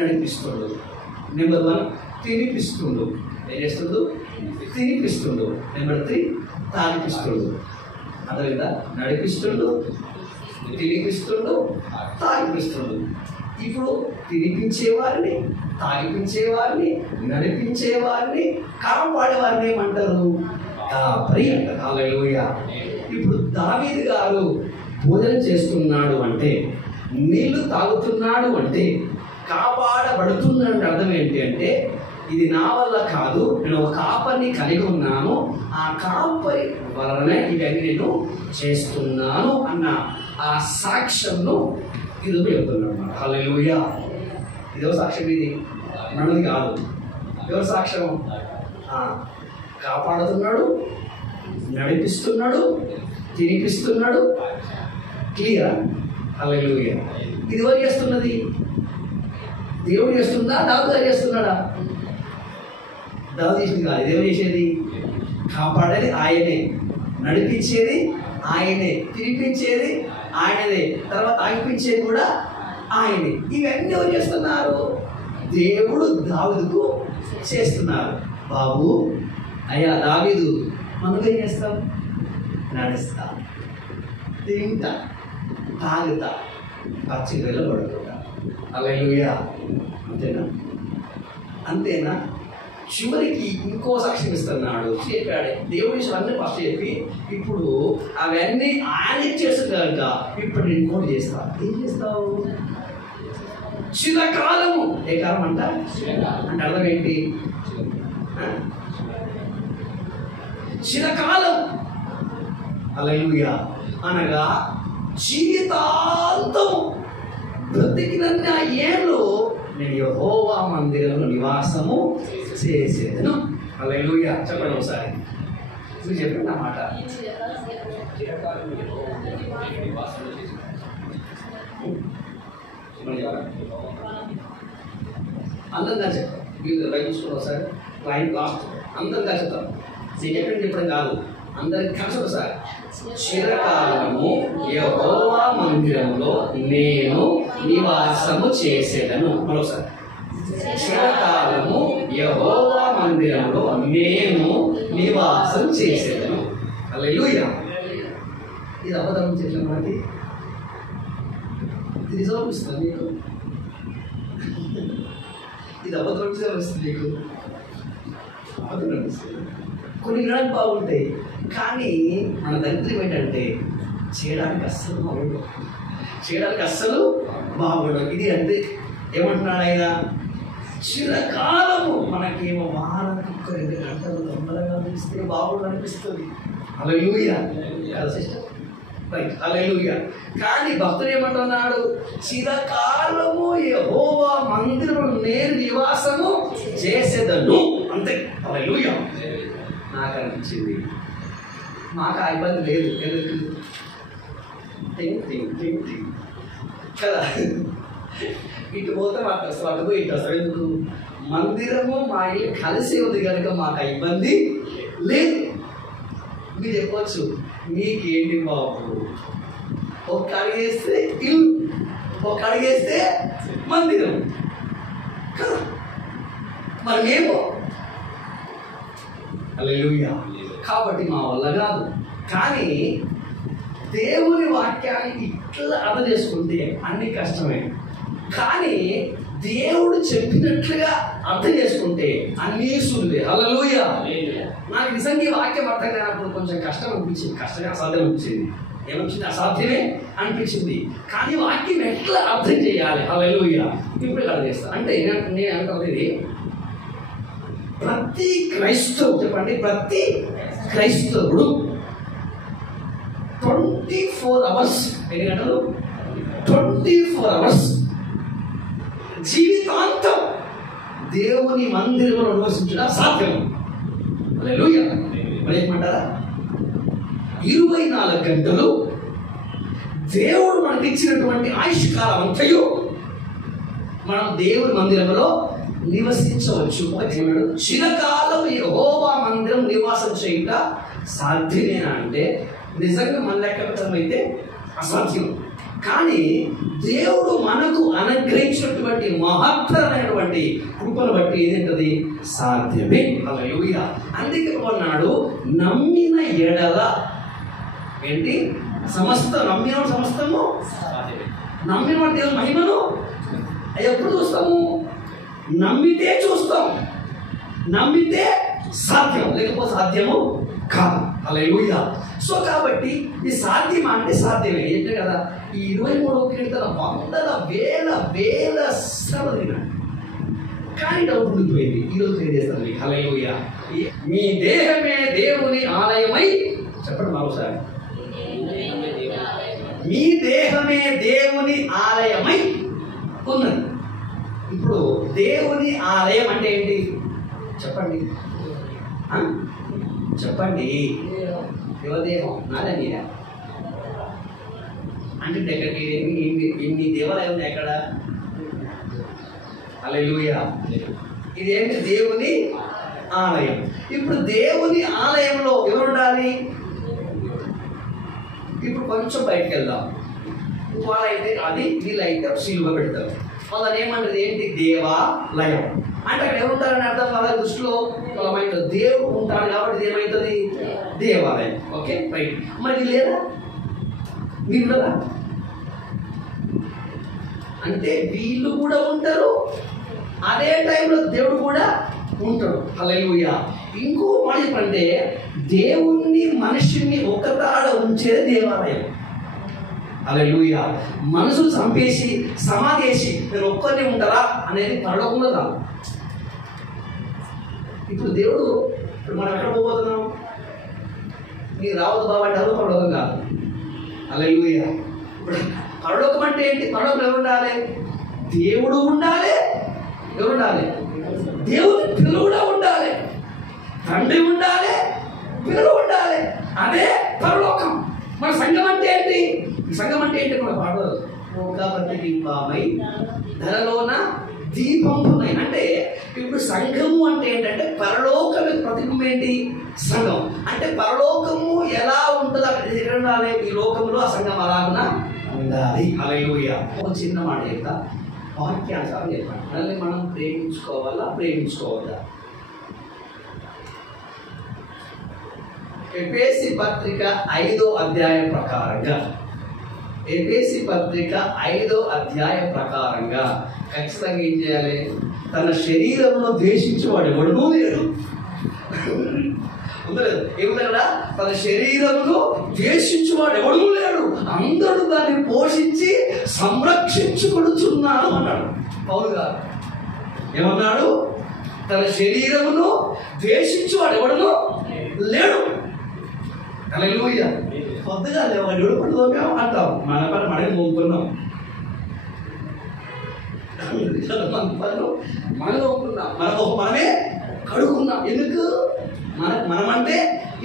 నడిపిస్తుండు. Number 1 తినిపిస్తుండు. ఏం చేస్తుండు? తినిపిస్తుండు. Number 3 తాగిపిస్తుండు. అర్థమైందా? నడిపిస్తుండు, తినిపిస్తుండు, తాగిపిస్తుండు. ఇప్పుడు తినిపించేవారిని, తాగిపించేవారిని, నడిపించేవారిని, కాపాడేవారిని ఏమంటారు? కాపరి అంటారు. హల్లెలూయా. ఇప్పుడు దావీదు గారు భోజనం చేస్తున్నాడు అంటే, నీళ్లు తాగుతున్నాడు అంటే, కాపాడబడుతున్నాడు అర్థం ఏంటి అంటే, ఇది నా వల్ల కాదు, నేను ఒక కాపరిని కలిగి ఉన్నాను, ఆ కాపరి వలనే ఇవన్నీ నేను చేస్తున్నాను అన్న ఆ సాక్ష్యంను ఇది చెప్తున్నాడు అన్నమాట. హల్లెలూయా. ఇదో సాక్ష్యం, ఇది మనది కాదు. ఎవరి సాక్ష్యం? కాపాడుతున్నాడు, నడిపిస్తున్నాడు, తినిపిస్తున్నాడు. క్లియర్? హల్లెలూయా. ఇది ఎవరు చేస్తున్నది? దేవుడు చేస్తుందా? దావీదు చేస్తున్నాడా? దావీదు చేసింది కాదు. దేవుడు చేసేది, కాపాడేది ఆయనే, నడిపించేది ఆయనే, తినిపించేది ఆయనదే, తర్వాత ఆగిపించేది కూడా ఆయనే. ఇవన్నీ ఎవరు చేస్తున్నారు? దేవుడు దావీదుకు చేస్తున్నారు. బాబు అయ్యా దావీదు, మనకేం చేస్తాం? నడుస్తా, తింటా, తాగుతా, పచ్చి వెళ్ళబడుతుంటా. హల్లెలూయా. అంతేనా? అంతేనా? చివరికి ఇంకో సాక్ష్యం ఇస్తున్నాడు. చెప్పాడు దేవుడి విషయం అన్నీ ఫస్ట్ చెప్పి, ఇప్పుడు అవన్నీ ఆయన చేస్తుంది కనుక ఇప్పుడు నేను ఇంకోటి చేస్తా. ఏం చేస్తావు? చిరకాలము. ఏ కాలం అంట అంటే అర్థం ఏంటి? చిరకాలం. హల్లెలూయా. అనగా జీవితాంతం బ్రతికినన్న ఏళ్ళు నేను యెహోవా మందిరంలో నివాసము చేసేదను. హల్లెలూయా. చెప్పండి ఒకసారి. మీరు చెప్పండి అన్నమాట. అందంగా చెప్తాం. మీరు చూసుకోండి ఒకసారి. లైన్ లాస్ట్ అందంగా చెప్తాం. నేను చెప్పడం కాదు, అందరికి కలిసి ఒకసారి. చిరకాలము యెహోవా మందిరంలో నేను నివాసము చేసేదను. మరోసారి. చిరకాలము యెహోవా మందిరంలో నేను నివాసం చేసేదను. హల్లెలూయా. ఇది అబద్ధం చేసిన మనకి ఇది నిజం అనిపిస్తుంది నీకు? ఇది అబద్ధం అనిపిస్తుంది నీకు? అబద్ధం అనిపిస్తుంది. కొన్ని వినడానికి బాగుంటాయి, కానీ మన దరిద్రం ఏంటంటే చేయడానికి అస్సలు బాగుండవు. చేయడానికి అస్సలు బాగుండవు. ఇది అంతే. ఏమంటున్నాడు ఆయన? చిరకాలము. మనకేమో వారానికి 2 గంటలు తొందరగా అనిపిస్తే బాగుండు అనిపిస్తుంది. హల్లెలూయా. Sister right. హల్లెలూయా. కానీ భక్తుడు ఏమంటున్నాడు? చిరకాలము యెహోవా మందిరము నేను నివాసము చేసేదను. అంతే. హల్లెలూయా. నాకు అనిపించింది, మాకు ఆ ఇబ్బంది లేదు. ఎందుకు కదా, ఇటు పోతే మాకు అసలు అటు ఇటు అసలు ఎందుకు? మందిరము మా ఇల్లు కలిసి ఉంది కనుక మాకు ఆ ఇబ్బంది లేదు. మీరు చెప్పవచ్చు, మీకేంటి బాబు, ఒక్క అడిగేస్తే ఇల్లు, ఒక్క అడిగేస్తే మందిరం కదా. మరి మేము హల్లెలూయా. కాబట్టి మా వల్ల కాదు. కానీ దేవుని వాక్యాన్ని ఇట్లా అర్థం చేసుకుంటే అన్ని కష్టమే. కానీ దేవుడు చెప్పినట్లుగా అర్థం చేసుకుంటే అన్నీ సులువే. హల్లెలూయా. నాకు నిజంగా ఈ వాక్యం అర్థం కానప్పుడు కొంచెం కష్టం అనిపించింది, కష్టమే అసాధ్యం అనిపించింది. ఏమొచ్చింది? అసాధ్యమే అనిపించింది. కానీ వాక్యం ఎట్లా అర్థం చేయాలి? హల్లెలూయా. ఇప్పుడు అర్థం చేస్తాను. అంటే నేను అనుకున్నది, ప్రతి క్రైస్తవుడు, చెప్పండి, ప్రతి క్రైస్తవుడు 24 hours, ఎన్ని గంటలు? 24 hours జీవితాంతం దేవుని మందిరంలో నివసించడం సాధ్యం. హల్లెలూయా. మరి ఏమంటారా? 24 గంటలు దేవుడు మనకి ఇచ్చినటువంటి ఆయుష్కాలం అంతయు మనం దేవుని మందిరంలో నివసించవచ్చు. ఏమన్నాడు? చిరకాలం యెహోవా మందిరం నివాసం చేయుట సాధ్యమేనా అంటే నిజంగా మన లెక్కపత్రం అయితే అసాధ్యం. కానీ దేవుడు మనకు అనుగ్రహించినటువంటి మహత్తరమైనటువంటి కృపను బట్టి ఏంటది? సాధ్యమే. హల్లెలూయా. అందుకే అన్నాడు, నమ్మిన ఎడల ఏంటి? నమ్మిన సమస్తము నమ్మిన దేవుని మహిమను ఎప్పుడు చూస్తాము? నమ్మితే చూస్తాం, నమ్మితే సాధ్యం, లేకపోతే సాధ్యము కాదు. హల్లెలూయా. సో కాబట్టి ఇది సాధ్యమా అంటే సాధ్యమే. ఏంటంటే కదా, ఈ 23వ కీర్తన వందల వేల శ్రమ, కానీ డౌట్ ఉండిపోయింది. ఈరోజు ఏం చేస్తాను మీకు? హల్లెలూయా. మీ దేహమే దేవుని ఆలయమై, చెప్పండి మరోసారి, మీ దేహమే దేవుని ఆలయమై ఉన్నది. ఇప్పుడు దేవుని ఆలయం అంటే ఏంటి? చెప్పండి, చెప్పండి. దేవదేహం నాదే మీరా అంటే ఎక్కడికి ఎన్ని దేవాలయం ఉన్నాయి ఎక్కడ? హల్లెలూయా. ఇదేంటి? దేవుని ఆలయం. ఇప్పుడు దేవుని ఆలయంలో ఎవరు ఉండాలి? ఇప్పుడు కొంచెం బయటకు వెళ్దాం. వాళ్ళైతే అది, వీళ్ళైతే శిలువ పెడతారు. వాళ్ళని ఏమంటారు? ఏంటి? దేవాలయం అంటే అక్కడ ఎవరు ఉంటారని అర్థం. వాళ్ళ దృష్టిలో, వాళ్ళ మైండ్లో దేవుడు ఉంటాడు కాబట్టి ఏమవుతుంది? దేవాలయం. Okay, right. మరి లేదా? మీరు ఉండరా అంటే వీళ్ళు కూడా ఉంటారు, అదే టైంలో దేవుడు కూడా ఉంటాడు. హల్లెలూయా. ఇంకో మాట చెప్పంటే, దేవుణ్ణి మనిషిని ఒకతాడ ఉంచేది దేవాలయం. హల్లెలూయా. మనసును చంపేసి సమాధేసి నేను ఒక్కరిని ఉంటారా అనేది పరలోకంలో కాదు. ఇప్పుడు దేవుడు, ఇప్పుడు మనం ఎక్కడ పోతున్నాం? మీరు రావద్దు బాబు అంటే పరలోకం కాదు. హల్లెలూయా. ఇప్పుడు పరలోకం అంటే ఏంటి? పరలోకం ఎవరు ఉండాలి? దేవుడు ఉండాలి. ఎవరు ఉండాలి? దేవుని పిల్లలు కూడా ఉండాలి, తండ్రి ఉండాలి, పిల్లలు ఉండాలి. అదే పరలోకం. మన సంఘం అంటే ఏంటి? సంఘం అంటే ఏంటి? మన పాటలు ప్రతిబింబమై ధరలోన దీపంపునై. అంటే ఇప్పుడు సంఘము అంటే ఏంటంటే పరలోకం ప్రతిబింబం ఏంటి? సంఘం. అంటే పరలోకము ఎలా ఉంటుందో అక్కడ ఎక్కడ ఉండాలి? ఈ లోకంలో ఆ సంఘం అలాగునా ఉండాలి. హల్లెలూయా. ఒక చిన్న మాట చెప్తా, వాక్యానుసారం చెప్పండి. మళ్ళీ మనం ప్రేమించుకోవాలా, ప్రేమించుకోవద్దా? ఎఫెసీ పత్రిక 5వ అధ్యాయం ప్రకారంగా, ఎఫెసీ పత్రిక 5వ అధ్యాయం ప్రకారంగా ఖచ్చితంగా ఏం చేయాలి? తన శరీరంలో ద్వేషించేవాడు ఎవడూ లేడు. ఏముంది కదా? తన శరీరంలో ద్వేషించేవాడు ఎవడూ లేడు, అందరూ దాన్ని పోషించి సంరక్షించుకొనుచున్నాడు అన్నాడు పౌలు గారు. ఏమన్నాడు? తన శరీరమును ద్వేషించేవాడు ఎవడూ లేడు. హల్లెలూయా. కొద్దిగా లేవాడు పడుకోమేమో అంటాం, మన పని మనకి మోపుకున్నాం, మనం మోపుకున్నాం, మనమే కడుక్కున్నాం. ఎందుకు? మనమంటే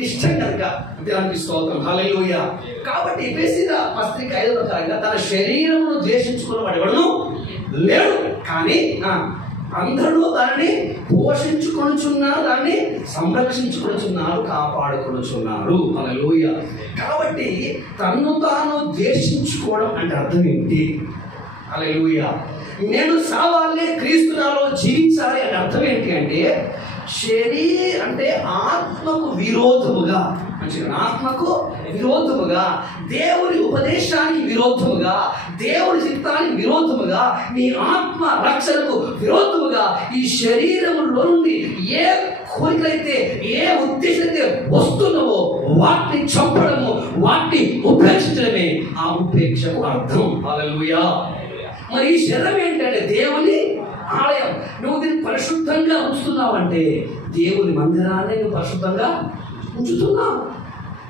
ఇష్టం కనుక దేవునికి స్తోత్రం. హల్లెలూయా. కాబట్టి ఎఫెసీ పత్రిక 5వ ప్రకారంగా తన శరీరమును ద్వేషించుకున్నవాడు ఎవడను లేడు, కానీ అందరూ దాన్ని పోషించుకొనుచున్నారు, దాన్ని సంరక్షించుకొనుచున్నారు, కాపాడుకొనుచున్నారు. హల్లెలూయా. కాబట్టి తన్ను తాను ద్వేషించుకోవడం అంటే అర్థం ఏంటి? హల్లెలూయా. నేను సావాలి, క్రీస్తు నాలో జీవించాలి అని అర్థం ఏంటి అంటే, అంటే ఆత్మకు విరోధముగా ఆత్మకు విరోధముగా, దేవుని ఉపదేశానికి విరోధముగా, దేవుని చిత్తానికి విరోధముగా, నీ ఆత్మ రక్షణకు విరోధముగా ఈ శరీరములో నుండి ఏ కోరికలైతే, ఏ ఉద్దేశమైతే వస్తున్నావో వాటిని చంపడము, వాటిని ఉపేక్షించడమే ఆ ఉపేక్షకు అర్థం. హల్లెలూయా. మరి ఈ శరీరం ఏంటంటే దేవుని ఆలయం. నువ్వు దీన్ని పరిశుద్ధంగా ఉంచుతున్నావంటే దేవుని మందిరాన్ని నువ్వు పరిశుద్ధంగా ఉంచుతున్నావు.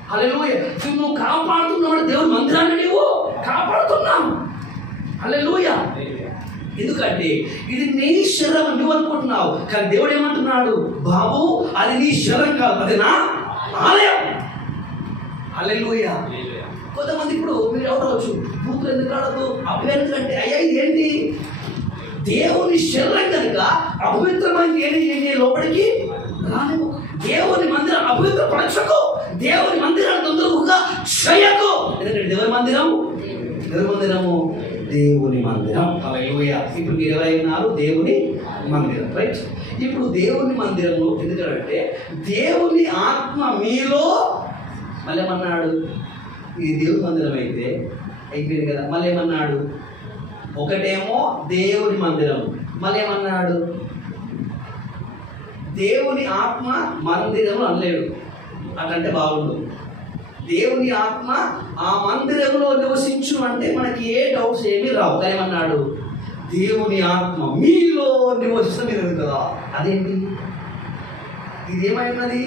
హల్లెలూయా. నువ్వు కాపాడుతున్నావు, దేవుని మందిరాన్ని నువ్వు కాపాడుతున్నావు. హల్లెలూయా. ఎందుకంటే ఇది నీ శరీరం నువ్వు అనుకుంటున్నావు, కానీ దేవుడు ఏమంటున్నాడు, బాబు అది నీ శరీరం కాదు, అది నా ఆలయం. హల్లెలూయా. కొంతమంది ఇప్పుడు మీరు ఎవరవచ్చు, బూతులు ఎందుకు ఆడదు, అభ్యర్థులంటే అయ్యా ఇది ఏంటి, దేవుని శరీరం కనుక అపవిత్రమైన ఏంటి లోపలికి రాలేము. దేవుని మందిరం అపవిత్రపరచకు, దేవుని మందిరాన్ని తొందరగా చేయకు. ఎందుకంటే దేవుని మందిరము దేవుని మందిరం. హల్లెలూయా. ఇప్పుడు మీరు ఎవరైనారు దేవుని మందిరం, రైట్? ఇప్పుడు దేవుని మందిరము ఎందుకంటే దేవుని ఆత్మ మీలో, మళ్ళీ ఏమన్నాడు, ఇది దేవుని మందిరం అయితే అయిపోయింది కదా. మళ్ళీ ఏమన్నాడు, ఒకటేమో దేవుని మందిరం, మళ్ళీ ఏమన్నాడు, దేవుని ఆత్మ మందిరము అనలేడు. అటంటే బాగుండు. దేవుని ఆత్మ ఆ మందిరంలో నివసించు అంటే మనకి ఏ డౌట్స్ ఏమీ రావు. కానీ ఏమన్నాడు, దేవుని ఆత్మ మీలో నివసిస్తుంది కదా. అదేంటి, ఇదేమైనది,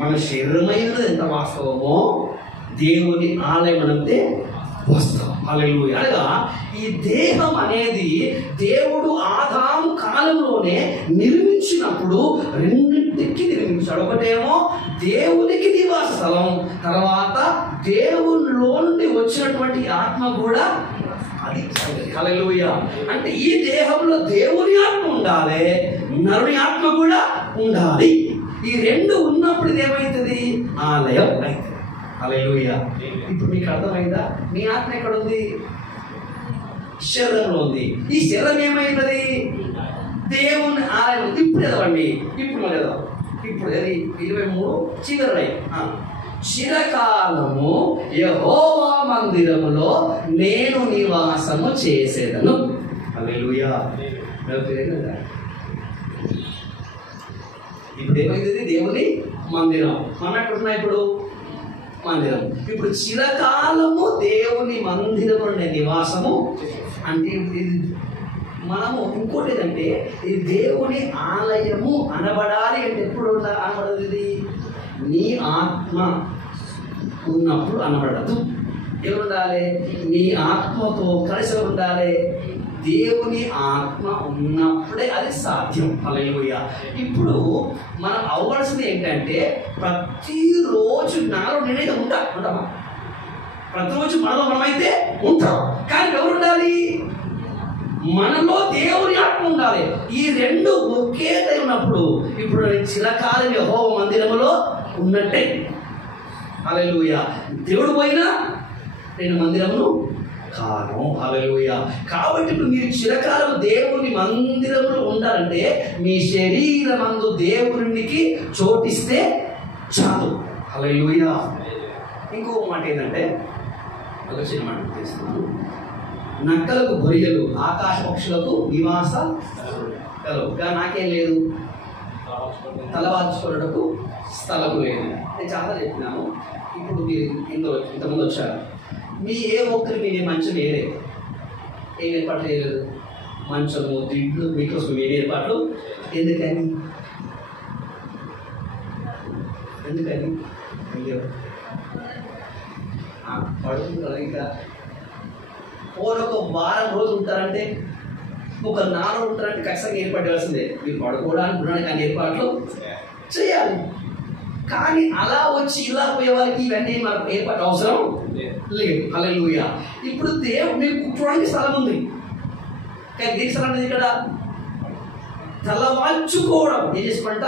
మన శరీరమైనది ఎంత వాస్తవమో దేవుని ఆలయం అంటే వాస్తవం. హల్లెలూయా. అనగా ఈ దేహం అనేది దేవుడు ఆదాము కాలంలోనే నిర్మించినప్పుడు రెండింటికి నిర్మించాడు. ఒకటేమో దేవునికి నివాస స్థలం, తర్వాత దేవునిలో నుండి వచ్చినటువంటి ఆత్మ కూడా అది. హల్లెలూయా. అంటే ఈ దేహంలో దేవుని ఆత్మ ఉండాలి, నరుని ఆత్మ కూడా ఉండాలి. ఈ రెండు ఉన్నప్పుడు ఏమవుతుంది, ఆలయం అవుతుంది. హల్లెలూయా. ఇప్పుడు మీకు అర్థమైందా, మీ ఆత్మ ఎక్కడ ఉంది, శరీరంలో ఉంది. ఈ శరీరం ఏమైనది, దేవుని ఆలయం. ఇప్పుడు చదవండి, ఇప్పుడు చదవం. ఇప్పుడు అది 23 చివరి చిరకాలము యెహోవా మందిరములో నేను నివాసము చేసేదను. హల్లెలూయా. ఇప్పుడు ఏమైంది, దేవుని మందిరం. మనం ఎక్కడున్నా ఇప్పుడు మందిరం. ఇప్పుడు చిరకాలము దేవుని మందిరము నివాసము అంటే మనము ఇంకోటి ఏంటంటే ఈ దేవుని ఆలయము అనబడాలి అంటే ఎప్పుడు అనబడదు, నీ ఆత్మ ఉన్నప్పుడు అనబడదు. ఎవరు ఉండాలి, నీ ఆత్మతో కలిసి ఉండాలి. దేవుని ఆత్మ ఉన్నప్పుడే అది సాధ్యం. హల్లెలూయా. ఇప్పుడు మనం అవ్వాల్సింది ఏంటంటే ప్రతిరోజు నాలో నేనైతే ఉంటామా, ప్రతిరోజు మనలో మనమైతే ఉంటాం, కానీ ఎవరు ఉండాలి, మనలో దేవుని ఆత్మ ఉండాలి. ఈ రెండు ఒకే టైం ఉన్నప్పుడు ఇప్పుడు చిరకాలం యెహోవా మందిరములో ఉన్నట్టే. హల్లెలూయా. దేవుడు పోయినా నేను మందిరమును కాను. హల్లెలూయా. కాబట్టి ఇప్పుడు మీరు చిరకాలం దేవుని మందిరములో ఉండాలంటే మీ శరీరమందు దేవునికి చోటిస్తే చాలు. హల్లెలూయా. ఇంకో మాట ఏంటంటే ఆలోచన మాట చేస్తున్నాను, నక్కలకు గొర్రెలు, ఆకాశ పక్షులకు నివాస కలవు, కానీ నాకేం లేదు, తలవాల్చుకోవడానికి స్థలం లేదు. నేను చాలా చెప్పినాను. ఇప్పుడు మీరు ఇంతమంది వచ్చారు, మీ ఏ ఒక్కరికి మీరు మంచం వేయలే, ఏం ఏర్పాట్లు చేయలేదు, మంచము దిడ్లు మీకోసం ఏ ఏర్పాట్లు. ఎందుకని అయ్యో పడుతుంది. ఇంకా ఒక వారం రోజులు ఉంటారంటే, ఒక 4 రోజులు ఉంటారంటే ఖచ్చితంగా ఏర్పాటు చేయాల్సిందే. మీరు పడుకోవడానికి ఉండడానికి అన్ని ఏర్పాట్లు చేయాలి. కానీ అలా వచ్చి ఇలా పోయే వాళ్ళకి ఇవన్నీ మనకు ఏర్పాటు అవసరం లేదు. హల్లెలూయా. ఇప్పుడు దేవుడు మీకు కూర్చోడానికి స్థలం ఉంది, కానీ దేనికి స్థలం లేదు ఇక్కడ, తలవాల్చుకోవడం ఏం చేసుకోంట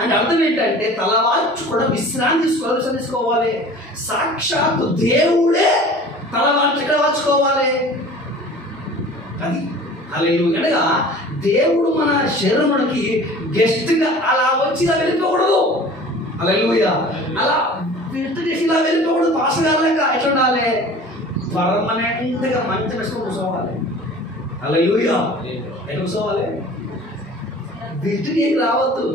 అంటే అర్థం ఏంటంటే తలవాల్చుకోవడం, విశ్రాంతి తీసుకోవాలి. సాక్షాత్తు దేవుడే తలవాల్చి వాల్చుకోవాలి. అది హల్లెలూయా. అనగా దేవుడు మన శరీరానికి గెస్ట్గా అలా వచ్చి ఇలా వెళ్ళిపోకూడదు. హల్లెలూయా. అలా విడిచిపెట్టేసి ఇలా వెళ్ళిపోకూడదు. పాస్టర్ గారు లేక ఎట్లా ఉండాలి? పర్మనెంట్గా మంచి ప్రశ్న కూర్చోవాలి. హల్లెలూయా. ఎట్లా కూర్చోవాలి? విజిటింగ్ ఏం రావద్దు.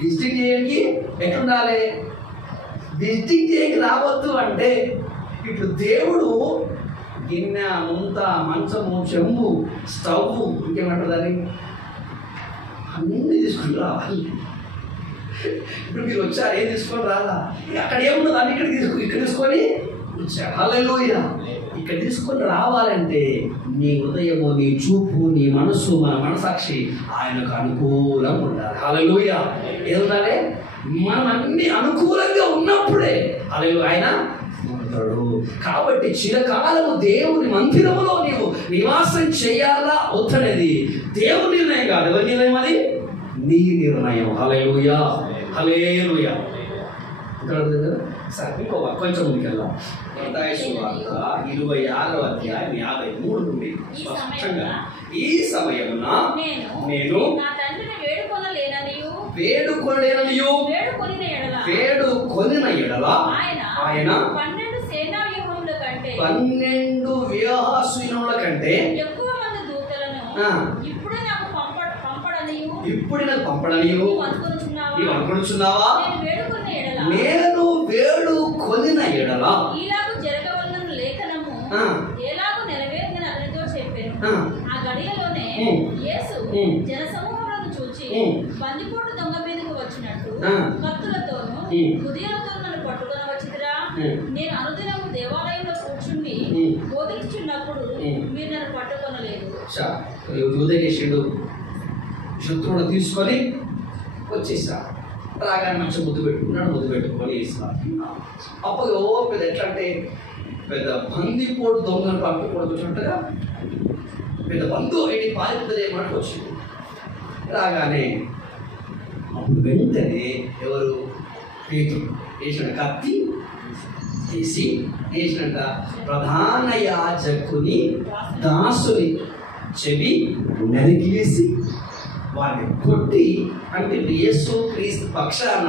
విజిటింగ్ చేయడానికి ఎట్లుండాలి? విజిటింగ్ చేయడానికి రావద్దు అంటే ఇప్పుడు దేవుడు గిన్నె, ముంత, మంచము, చెంబు, స్టవ్, ఇంకేమంటారు దాన్ని, అన్నీ తీసుకుని రావాలి. ఇప్పుడు మీరు వచ్చారు, ఏం తీసుకొని రాదా? అక్కడ ఏముండదు, అన్ని ఇక్కడ తీసుకొని వచ్చారు. హల్లెలూయా. ఇక్కడ తీసుకొని రావాలంటే నీ హృదయము, నీ చూపు, నీ మనసు, మన మనసాక్షి ఆయనకు అనుకూలంగా ఉండాలి. హల్లెలూయా. ఏముండాలి? మనం అన్ని అనుకూలంగా ఉన్నప్పుడే హల్లెలూయా ఆయన ఉంటాడు. కాబట్టి చిరకాలము దేవుని మందిరములో నీవు నివాసం చేయాలా వద్దనేది దేవుని నిర్ణయం కాదు. ఎవరి నిర్ణయం? అది నీ నిర్ణయం. హల్లెలూయా. హల్లెలూయా. సరే, ఇంకో కొంచెం ముందుకెళ్దాం. మత్తయి సువార్త 26వ అధ్యాయం 53 నుండి స్పష్టంగా, ఈ సమయమున నేను వేడుకొనిన ఎడల ఆయన 12 వ్యూహాసీనుల కంటే ఇప్పుడు నాకు పంపడనియు నీవు అనుకుంటున్నావా? నేను వేడుకొనిన ఎడల ఈలాగు జరగవలన లేఖనము ఎలాగూ నెరవేరునని అతనితో చెప్పాను. ఆ గడియలోనే యేసు జనసమూహములను చూచి బందిపోటు దొంగ మీదకు వచ్చినట్టు కత్తులతోనూ హృదయాలతో నన్ను పట్టుకొని వచ్చిదిరా. నేను అనుదినము దేవాలయంలో కూర్చుని బోధించున్నప్పుడు మీరు నన్ను పట్టుకొనలేదు. శత్రువును తీసుకొని వచ్చేసా. రాగానే మంచి ముద్దు పెట్టుకున్నాడు, ముద్దు పెట్టుకొని వేసినాడు. అప్పుడు పెద్ద ఎట్లా అంటే పెద్ద బందిపోటు దొంగను పట్టుకొడుతున్నట్టుగా పెద్ద బంధువు ఏంటి పారిపోతుంది ఏమంటూ వచ్చింది. రాగానే అప్పుడు వెంటనే ఎవరు? పేతురు వేసిన కత్తి తీసి వేసినట్ట ప్రధాన యాజకుని దాసుని చెవి నరికేసి వారిని కొట్టి, అంటే యేసు క్రీస్తు పక్షాన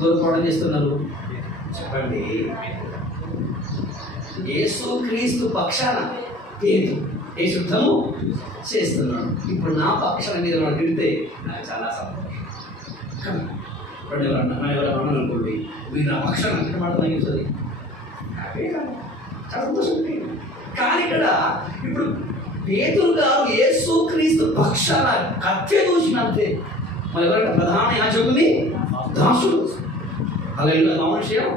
గొర్రెపోవడం చేస్తున్నారు. చెప్పండి, యేసు క్రీస్తు పక్షాన పేతురు ఏ శుద్ధము చేస్తున్నాడు. ఇప్పుడు నా పక్షాన మీద మనం తిడితే నాకు చాలా సంతోషం. ఇప్పుడు ఎవరన్నా అనుకోండి, మీరు నా పక్షాన తిట్టమాట తగ్గుతుంది, చాలా సంతోషం. కానీ ఇక్కడ ఇప్పుడు పేతురు గారు యేసు క్రీస్తు పక్షాన కత్తి దూసినంతే. మరి ఎవరైనా ప్రధాన యాజకుని దాసుడు. అలా మామూలు విషయం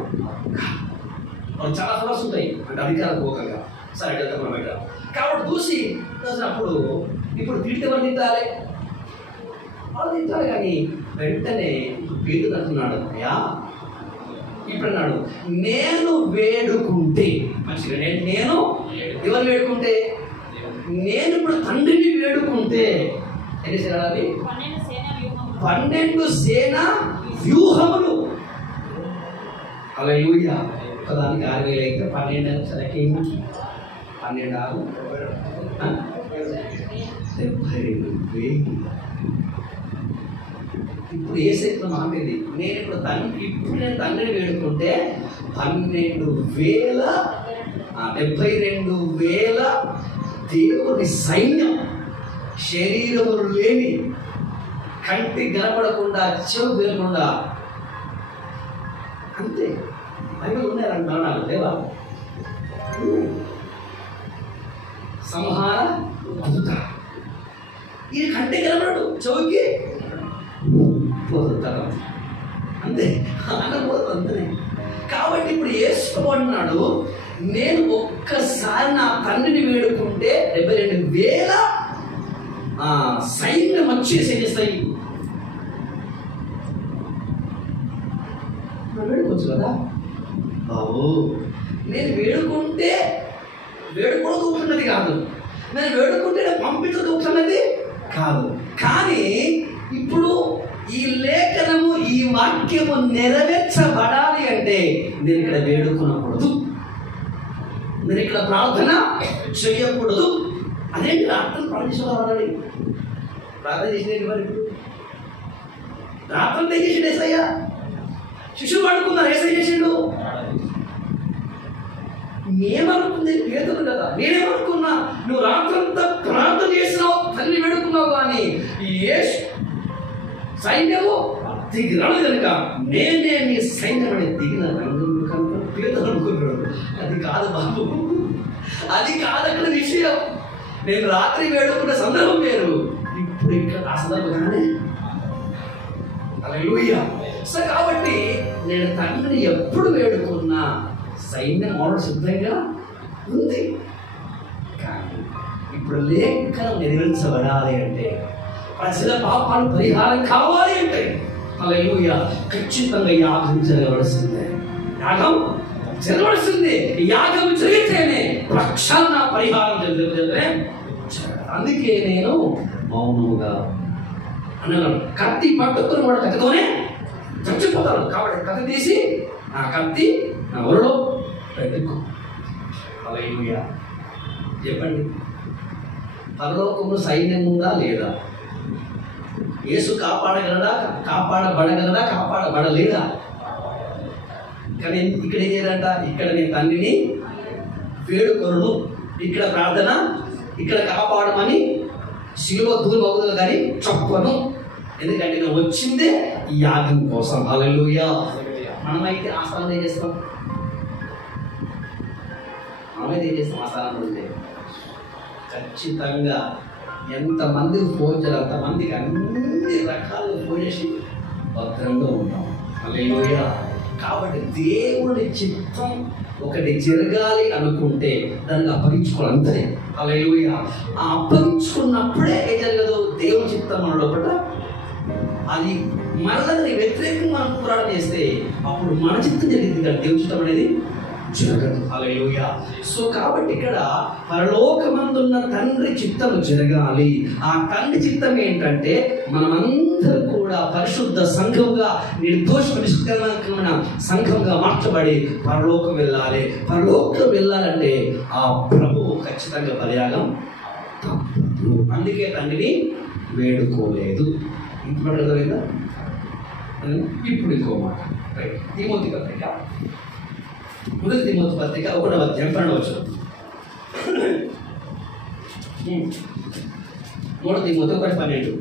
వాళ్ళు చాలా సమస్య ఉంటాయి, అంటే అధికారపూర్వకంగా సరే మనం బయట కాబట్టి దూసి దూసినప్పుడు ఇప్పుడు తిడితే ఎవరు తింటాలి? వాళ్ళు తింటారు. కానీ వెంటనే పేతురు అంటున్నాడు, అయ్యా ఇప్పుడు అన్నాడు, నేను వేడుకుంటే మంచిగా, నేను ఎవరు వేడుకుంటే, నేను ఇప్పుడు తండ్రిని వేడుకుంటే ఎన్ని సేనలు? 12 సేనా వ్యూహములు. హల్లెలూయా. ఒకదానికి 6,000 అయితే 12 సరకి 12 72,000. ఇప్పుడు ఏ శక్తి మాకేది? నేను ఇప్పుడు నేను తండ్రిని వేడుకుంటే 12,000 72,000 దేవుని సైన్యం, శరీరములు లేని, కంటి కనపడకుండా, చెవు వినకుండా, అంతే బైబిల్ ఉన్నారంట మరణాలు లేవా? సంహార దూత. ఈ కంటి కనపడడు, చెవుకి పోతుంది, అంతే అనపోతుంది, అంతే. కాబట్టి ఇప్పుడు యేసు అన్నాడు, నేను ఒక్కసారి నా తండ్రిని వేడుకుంటే 72,000 సైన్యం వచ్చేసేస్తాయి. వేడుకోవచ్చు కదా బాబు. నేను వేడుకుంటే వేడుకోదూకుతున్నది కాదు, నేను వేడుకుంటే నేను పంపించదూకుతున్నది కాదు. కానీ ఇప్పుడు ఈ లేఖనము, ఈ వాక్యము నెరవేర్చబడాలి అంటే నేను ఇక్కడ వేడుకునకూడదు, నేను ఇక్కడ ప్రార్థన చేయకూడదు. అదేంటి ప్రార్థన ప్రార్థించుకోవాలి? ప్రార్థన చేసినది మరి ఇప్పుడు రాత్రంతా ఏం చేసిండు యేసయ్య? శిష్యులు పడుకున్నారు, యేసయ్య చేసిండు. ఏమనుకుంది పేదలు కదా, నేనేమనుకున్నా నువ్వు రాత్రంతా ప్రార్థన చేసినావు, తల్లి వేడుకున్నావు, కానీ ఏ సైన్యము దిగి రాదు కనుక నేనే నీ సైన్యం అని దిగిన పేదలు అనుకున్నాడు. అది కాదు బాబు, అది కాదు అక్కడ విషయం. నేను రాత్రి వేడుకున్న సందర్భం వేరు, ఇప్పుడు ఇక్కడ ఆ సందర్భంగానే హల్లెలూయా. సో కాబట్టి నేను తండ్రిని ఎప్పుడు వేడుకున్నా సైన్యం ఆర్డర్ సిద్ధంగా ఉంది. కానీ ఇప్పుడు లేఖనం నెరవేర్చబడాలి అంటే, ప్రజల పాపాలు పరిహారం కావాలి అంటే హల్లెలూయా ఖచ్చితంగా యాగం జరగవలసిందే. యాగం జరగవలసిందే. యాగం జరిగితేనే రక్షణ పరిహారం జరిగితే. అందుకే నేను మౌనముగా అన్నాను. కత్తి పట్టుకుని కూడా కత్తితోనే చచ్చిపోతాడు. కాబట్టి కత్తి తీసి ఆ కత్తి నా ఒరలో పెట్టుకో. హల్లెలూయా. చెప్పండి, పరలోకంలో సైన్యం ఉందా లేదా? యేసు కాపాడగలడా? కాపాడబడగలడా? కాపాడబడలేదా? కానీ ఇక్కడ ఏం చేయాలంట? ఇక్కడ నేను తండ్రిని వేడుకొను, ఇక్కడ ప్రార్థన, ఇక్కడ కాపాడమని శిలువ దూరం అవుతుంది కానీ చెప్పను. ఎందుకంటే నేను వచ్చిందే ఈ యాగం కోసం. హల్లెలూయా. మనమైతే ఆస్థానం ఏం చేస్తాం? మనమైతే ఏం చేస్తాం? ఆస్థానం ఉంటే ఖచ్చితంగా ఎంతమందికి ఫోన్ చేయాలి అంతమందికి అన్ని రకాలుగా ఫోన్ చేసి భద్రంగా ఉంటాం. హల్లెలూయా. కాబట్టి దేవుడి చిత్తం ఒకటి జరగాలి అనుకుంటే దానికి అప్పగించుకోవాలి అంతే. హల్లెలూయా. ఆ అప్పగించుకున్నప్పుడే ఏం జరగదు? దేవుడి చిత్తం మన లోపల అది మనల్ని వ్యతిరేకంగా మనం పోరాటం చేస్తే అప్పుడు మన చిత్తం జరిగింది కదా, దేవుడి చిత్తం అనేది జరగదు. హల్లెలూయా. సో కాబట్టి ఇక్కడ పరలోకమందున్న తండ్రి చిత్తం జరగాలి. ఆ తండ్రి చిత్తం ఏంటంటే మనమందరూ కూడా పరిశుద్ధ సంఘంగా, నిర్దోష నిష్కలమైన సంఘంగా మార్చబడి పరలోకం వెళ్ళాలి. పరలోకం వెళ్ళాలంటే ఆ ప్రభువు ఖచ్చితంగా బలియాగం తప్పదు. అందుకే తండ్రిని వేడుకోలేదు. ఇప్పుడు అర్థమైందా? ఇప్పుడు ఇంకో మాట. తిమోతి పత్రిక, మొదటి తిమోతి పత్రిక 1వ అధ్యాయం 12వ వచనం. 3 తిమోతి 1:12.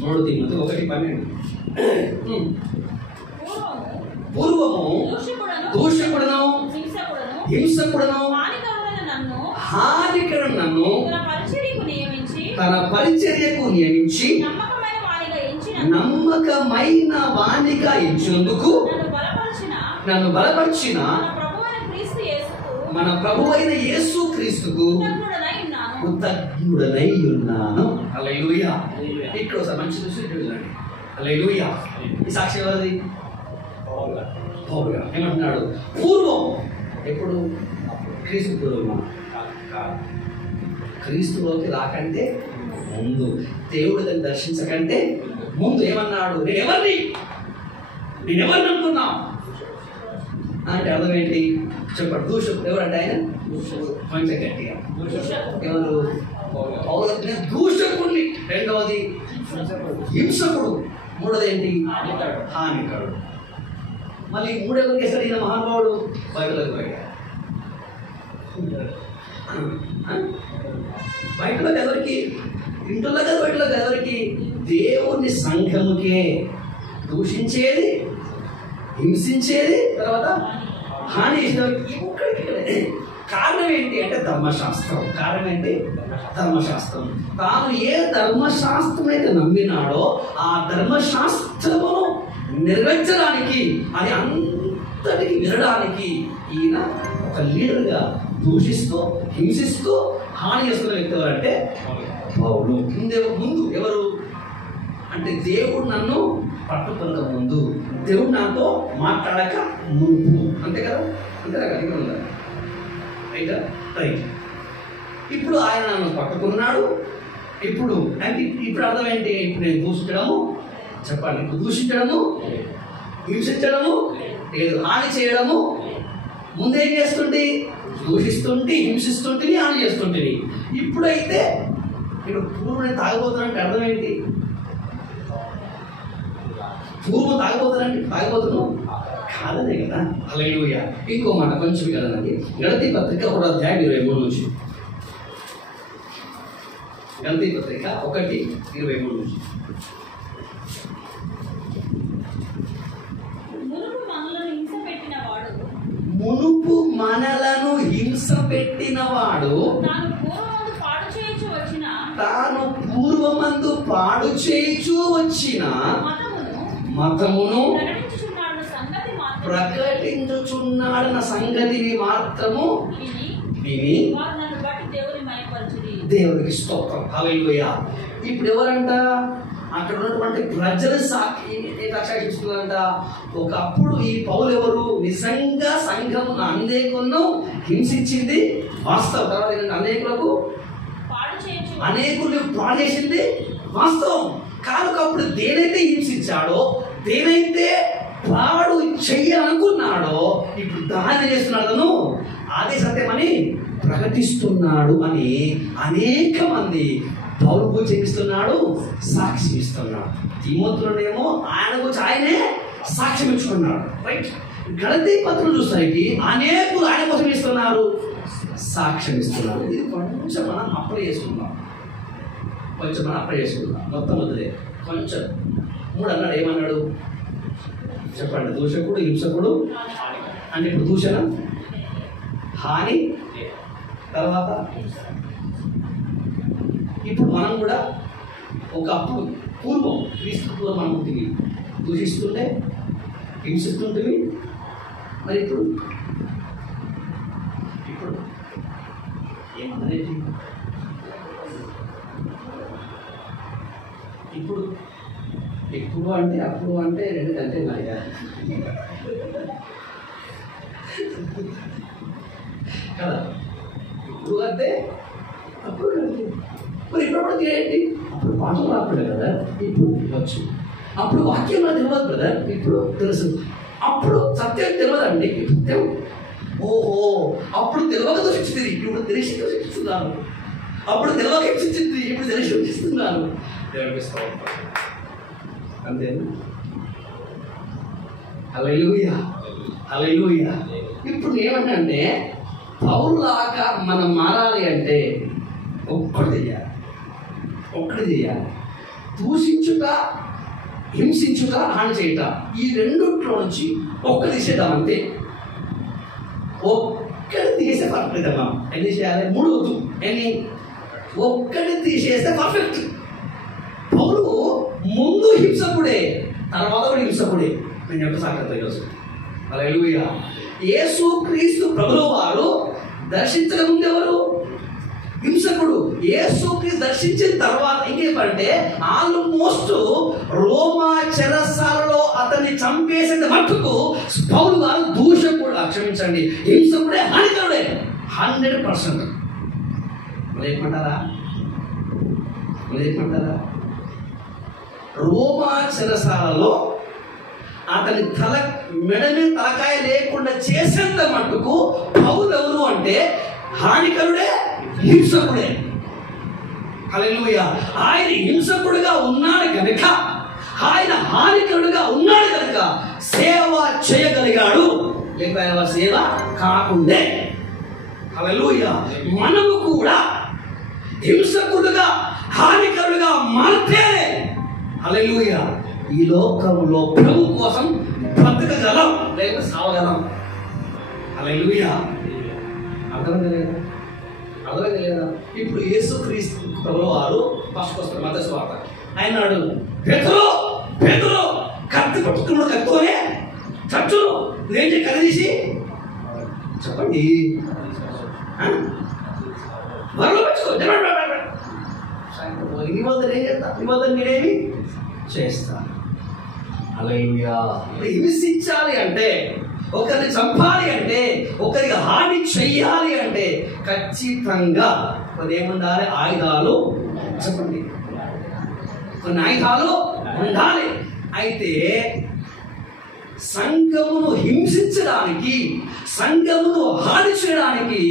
3 తిమోతి 1:12. పూర్వము దూషకుడను హింసకుడను హానికరుడు నన్ను తన పరిచర్యకు నియమించి నమ్మకమైన వానిగా ఎంచినందుకు నన్ను బలపరిచిన మన ప్రభువైన యేసు క్రీస్తుకు కృతజ్ఞుడనై ఉన్నాను. హల్లెలూయా. ఇక్కడ ఒకసారి మంచి దృష్టి చూడండి. హల్లెలూయా. ఈ సాక్షి ఎవరిది? పౌలు గారు. ఏమంటున్నాడు? పూర్వం ఎప్పుడు? క్రీస్తు పూర్వం. క్రీస్తులోకి రాకంటే ముందు, దేవుడిని దర్శించకంటే ముందు ఏమన్నాడు? నేనెవరిని అనుకున్నా అంటే అర్థం ఏంటి చెప్పండి? దూషకుడు ఎవరంటే ఆయన కొంచెం గట్టిగా ఎవరు? దూషకుడిని. రెండవది హింసకుడు. మూడోది ఏంటి? హానికరుడు. మళ్ళీ మూడవది ఎసడిన మహానుభావుడు బైబిల్కి పోయాడు. బయటలో ఎవరికి? ఇంట్లో కదా, బయటలో ఎవరికి? దేవుని సంఘముకే దూషించేది, హింసించేది, తర్వాత హాని చేసేది ఒక్కడికి. కారణం ఏంటి అంటే ధర్మశాస్త్రం. కారణం ఏంటి? ధర్మశాస్త్రం. తాను ఏ ధర్మశాస్త్రం అయితే నమ్మినాడో ఆ ధర్మశాస్త్రమును నెరవేర్చడానికి, అది అంతటికి వినడానికి ఈయన ఒక లీడర్గా దూషిస్తూ, హింసిస్తూ, హాని చేస్తున్న వ్యక్తి ఎవరంటే పౌలు. ముందు ఎవరు అంటే దేవుడు నన్ను పట్టుకున్న ముందు, దేవుడు నాతో మాట్లాడక మునుపు. అంతే కదా? అంతేనా కదా? రైట్. ఇప్పుడు ఆయన నన్ను పట్టుకున్నాడు. ఇప్పుడు అంటే ఇప్పుడు అర్థం ఏంటి? ఇప్పుడు నేను దూషించడము, చెప్పండి, ఇప్పుడు దూషించడము, హింసించడము లేదు, హాని చేయడము. ముందేం చేస్తుంటే? దూషిస్తుంటే, హింసిస్తుంటే, హాని చేస్తుంటే. ఇప్పుడైతే ఇక్కడ పూర్వం తాగబోతున్నానంటే అర్థం ఏంటి? పూర్వం తాగబోతున్నావు కాదనే కదా. హల్లెలూయా. ఇంకో మాట కొంచెం కదండి. గలతీ పత్రిక 1:23 నుంచి. గలతీ పత్రిక 1:23 నుంచి. మునుపు మనలను హింస పెట్టినవాడు తాను పూర్వమందు పాడు చేయుచు వచ్చిన మతమును ప్రకటించుచున్నాడన్న సంగతిని మాత్రము విని దేవునికి స్తోత్రం. హల్లెలూయా. ఇప్పుడు ఎవరంట? అక్కడ ఉన్నటువంటి ప్రజలు సాక్షిస్తున్నారంట. ఒకప్పుడు ఈ పౌలు ఎవరు? నిజంగా సంఘమును అనేకులను హింసించింది వాస్తవం. తర్వాత అనేకులు పాడు చేసింది వాస్తవం. కానుకప్పుడు దేనైతే హింసించాడో, దేనైతే పాడు చెయ్యాలనుకున్నాడో, ఇప్పుడు దాన్ని చేస్తున్నాడు, అదే సత్యమని ప్రకటిస్తున్నాడు అని అనేక మంది పౌలు గురించి చేపిస్తున్నాడు, సాక్ష్యం ఇస్తున్నాడు. తిమోతిలోనేమో ఆయన గురించి ఆయనే సాక్ష్యం ఇచ్చుకున్నాడు. రైట్. గలతీ పత్రిక చూసరికి అనేకులు ఆయన కోసం ఇస్తున్నారు, సాక్ష్యం ఇస్తున్నారు. ఇది కొంచెం మనం అప్లై చేసుకుందాం. మొత్తం వద్దులే, కొంచెం 3 అన్నాడు. ఏమన్నాడు చెప్పండి? దూషకుడు, హింసకుడు అంటే ఇప్పుడు దూషణ, హాని, తర్వాత ఇప్పుడు మనం కూడా ఒకప్పుడు పూర్వం క్రీస్తు పూర్వం మనం ఉంటుంది దూషిస్తుంటే, హింసిస్తుంటుంది. మరి ఇప్పుడు ఏమన్నది? ఇప్పుడు అంటే అప్పుడు అంటే 2 గంటలు నాయా కదా. ఇప్పుడు అంటే అప్పుడు మరి ఇప్పుడు ఏంటి? అప్పుడు పాటలు రాకపోలే కదా, ఇప్పుడు వచ్చు. అప్పుడు వాక్యం నాకు తెలియదు బ్రదర్, ఇప్పుడు తెలుసు. అప్పుడు సత్యం తెలియదండి, సత్యం. ఓహో, అప్పుడు తెలియక దూషించింది, ఇప్పుడు తెలిసి దూషిస్తున్నాను. అప్పుడు తెలియక హింసించింది, ఇప్పుడు తెలిసి దూషిస్తున్నాను. అంతేనా? హల్లెలూయా, హల్లెలూయా. ఇప్పుడు ఏమంటే పౌరులాగా మనం మారాలి అంటే ఒక్కటి చేయాలి. దూషించుట, హింసించుట, హాని చేయుట, ఈ రెండిట్లో నుంచి ఒక్కటి తీసేద్దాం అంతే. ఒక్కటి తీసే పర్ఫెక్ట్ అమ్మా. ఎన్ని చేయాలి? 3 వద్దు. ఎన్ని? ఒక్కటి తీసేస్తే పర్ఫెక్ట్. పౌరు ముందు హింసకుడే, తర్వాత కూడా హింసకుడే. నేను యొక్క సాక్షాత్కారం ఈరోజు. హల్లెలూయా. యేసు క్రీస్తు ప్రభువు వారు దర్శించక ముందెవరు? హింసకుడు. యేసు క్రీస్తు దర్శించిన తర్వాత ఇంకేమంటే ఆల్మోస్ట్ రోమా చెరసాలలో అతన్ని చంపేసేది మట్టుకు పౌలు గారు దూషకుడు, క్షమించండి, హింసకుడే, హానికరుడే 100%. ఏమంటారా? రోమా చెరసాలలో అతని మెడని తలకాయ లేకుండా చేసేంత మట్టుకు పౌలు ఎవరు అంటే హానికరుడే, హింసకుడే. హల్లెలూయా. ఆయన హింసకుడుగా ఉన్నాడు కనుక, ఆయన హానికరుడుగా ఉన్నాడు కనుక సేవ చేయగలిగాడు, లేకపోతే ఆయన సేవ కాకుండే. హల్లెలూయా. మనము కూడా హింసకుడుగా, హానికరుడుగా మారితే హల్లెలూయా ఈ లోకంలో ప్రభు కోసం బ్రతకగలం, లేక సావగలం. హల్లెలూయా. అర్థమైందా? ఇప్పుడు యేసుక్రీస్తు ప్రభువు వారు ఫస్ట్ వస్తారు మత్తయి సువార్త. ఆయన నాడు పేతురు కత్తి పట్టుకున్నాడు, కత్తితోనే చచ్చును. నువ్వేం చేసి కత్తి చెప్పండి, వరలో పెట్టుకో. నిబంధన ఏం చేస్తా? నిబంధన నేనేమి చేస్తా. హల్లెలూయా. హింసించాలి అంటే, ఒకరిని చంపాలి అంటే, ఒకరికి హాని చెయ్యాలి అంటే ఖచ్చితంగా కొన్ని ఏముండాలి? ఆయుధాలు. చెప్పండి, కొన్ని ఆయుధాలు ఉండాలి. అయితే సంఘమును హింసించడానికి, సంఘమును హాని చేయడానికి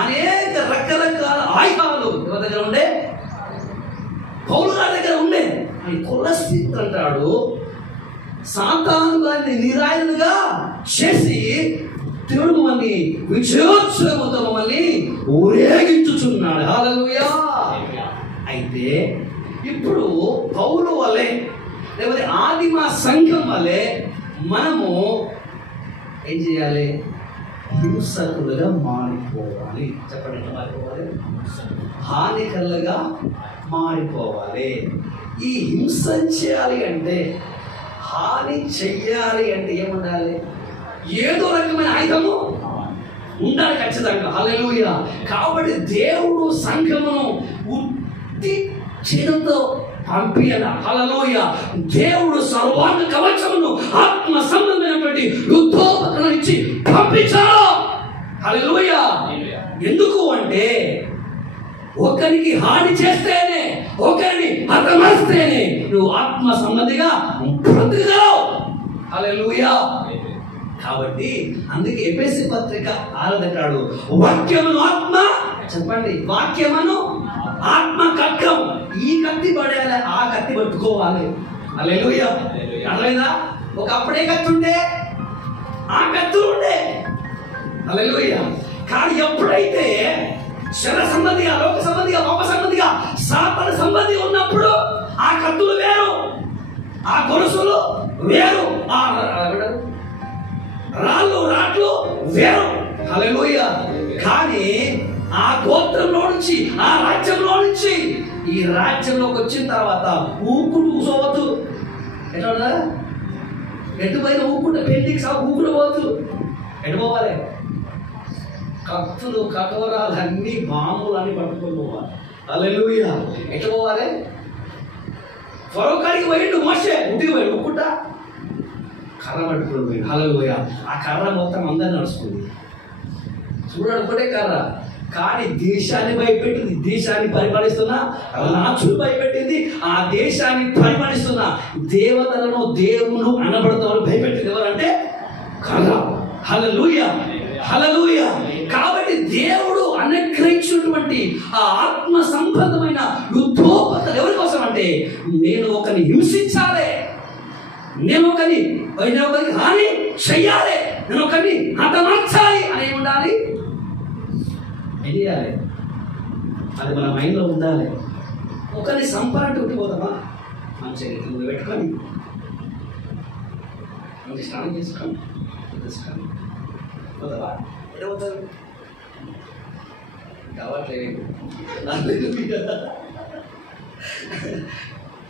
అనేక రకరకాల ఆయుధాలు ఎవరి దగ్గర ఉండే? దాన్ని కొలస్థితి అంటాడు. సాతాను గారిని నిరాయులుగా చేసి దేవుడు మమ్మల్ని విజయోత్సవముతో మమ్మల్ని ఊరేగించుచున్నాడు. హల్లెలూయా. అయితే ఇప్పుడు పౌలు వలె లేకపోతే ఆదిమ సంఘం వలె మనము ఏం చేయాలి? హింసకులుగా మారిపోవాలి. చెప్పండి, ఎట్లా మారిపోవాలి? హానికరులుగా మారిపోవాలి. ఈ హింస చేయాలి అంటే, హాని చెయ్యాలి అంటే ఏముండాలి? ఏదో రకమైన ఆయుధము ఉండాలి ఖచ్చితంగా. హల్లెలూయా. కాబట్టి దేవుడు సంఘమును ఉత్తి చేతులతో పంపియల. హల్లెలూయా. దేవుడు సర్వాంగ కవచమును ఆత్మ సంబంధమైనటువంటి యుద్ధోపకరణం ఇచ్చి పంపించాడు. హల్లెలూయా. ఎందుకు అంటే ఒకరికి హాని చేస్తేనే, ఒకరిని హతమస్తేనే నువ్వు ఆత్మ సంబంధిగా బ్రతుకుతావు. హల్లెలూయా. కాబట్టి అందుకే ఎఫెసీ పత్రిక 6 అంటాడు, వాక్యమును ఆత్మ, చెప్పండి, వాక్యమును ఆత్మ ఖడ్గం. ఈ కత్తి పడేయాలి, ఆ కత్తి పట్టుకోవాలి. హల్లెలూయా. అర్థమైందా? ఒకప్పుడే కత్తి ఉండే, ఆ కత్తి ఉండే. హల్లెలూయా. కానీ ఎప్పుడైతే శర సంబంధిగా, లోక సంబంధిగా, పాప సంబంధిగా, సాతాన సంబంధి ఉన్నప్పుడు ఆ కత్తులు వేరు, ఆ గొలుసులు వేరు, ఆ రాళ్ళు రాట్లు వేరు. హల్లెలూయా. కానీ ఆ గోత్రంలో నుంచి, ఆ రాజ్యంలో నుంచి ఈ రాజ్యంలోకి వచ్చిన తర్వాత ఊపుకుంటూ కూర్చోవద్దు. ఎట్లా ఎటు పైన ఊపుకుంటే పెళ్లికి ఊపుడు పోవద్దు. ఎటు పోవాలి? కత్తులు, కటోరాలు అన్ని, బాంబులు అన్ని పట్టుకొని పోవాలి. హల్లెలూయా. ఎట్లా పోవాలి? ఫరోకాడికి పోయిండు మోషే, ఉడికి పోయి ఊపుకుంటా కర్ర పట్టుకొని పోయింది. హల్లెలూయా. ఆ కర్ర మొత్తం అందరిని నడుస్తుంది. చూడనుకుంటే కర్ర, కానీ దేశాన్ని భయపెట్టింది. దేశాన్ని పరిపాలిస్తున్న రాజులు భయపెట్టింది. ఆ దేశాన్ని పరిపాలిస్తున్న దేవతలను, దేవుళ్ళు అనబడుతున్న భయపెట్టింది ఎవరంటే కర్ర. హల్లెలూయా. హల్లెలూయా. కాబట్టి దేవుడు అనుగ్రహించినటువంటి ఆ ఆత్మ సంబంధమైన యుద్ధోపతలు ఎవరి కోసం అంటే, నేను ఒకరిని హింసించాలి, నేను ఒకరికి హాని చెయ్యాలి, నేను ఒకరిని హతమార్చాలి అని ఉండాలి. ఏం చేయాలి? అది మన మైండ్లో ఉండాలి. ఒకరిని సంపాదించి ఉండిపోతామా? మంచిగా నువ్వు పెట్టుకొని మంచి స్నానం చేసుకొని పోతావా? ఏమవుతారు? కావట్లేదు.